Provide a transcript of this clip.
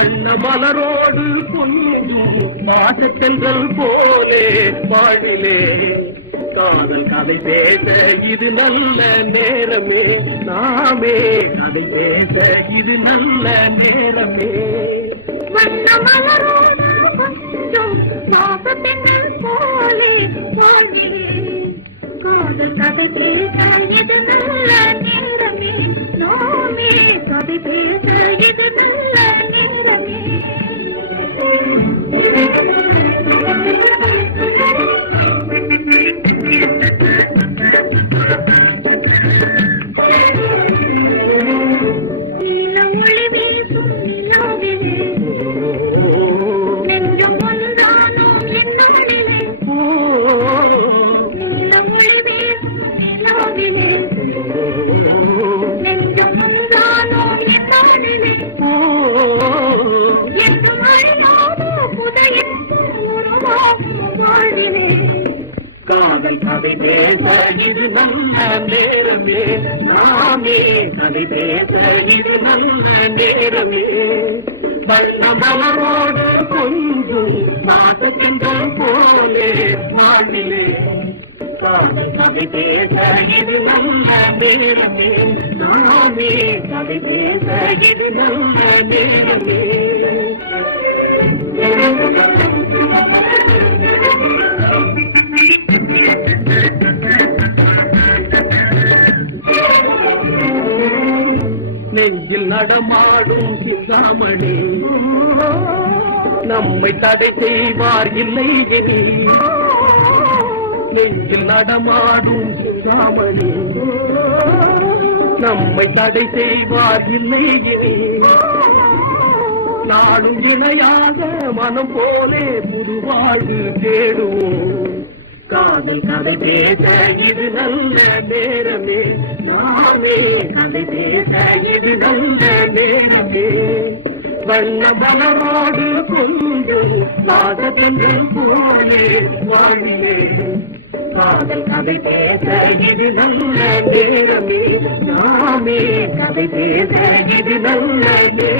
வண்ண மலரோடு கொஞ்சும் பாசத்தென்றல் போலே வாழிலே காதல் கதை பேச இது நல்ல நேரமே. நாமே கதை பேச இது நல்ல நேரமே. வண்ண மலரோடு கொஞ்சம் வாசத்தென்னல் போலே வாழ்விலே காதல் கதை பேச இது நல்ல நேரமே. நாமே கதை பேச இது நல்ல ஒளி காதல் கதை பேச இது நல்ல நேரமே. நாமே கதை பேச இது நல்ல நேரமே வண்ண மலரோடு போலே மாநிலே கதை பேச இது நல்ல நேரமே. நாமே கதை பேச இது நல்ல நேரமே. நடமாடும் சிந்தாமணி. நம்மை தடை செய்வார் இல்லை எனில். நெஞ்சில் நடமாடும் சிந்தாமணி. நம்மை தடை செய்வார் இல்லை எனில். நாளும் இணையாக மனம் போலே புதுவாழ்வு தேடுவோம் காதல் கதை பேச இது நல்ல நேரமே. நாமே கதை பேச இது நல்ல நேரமே. வண்ண மலரோடு கொஞ்சம் வாசத்தின் போலே வாழிலே காதல் கதை பேச இது நல்ல நேரமே. நாமே கதை பேச இது நல்ல நேரமே.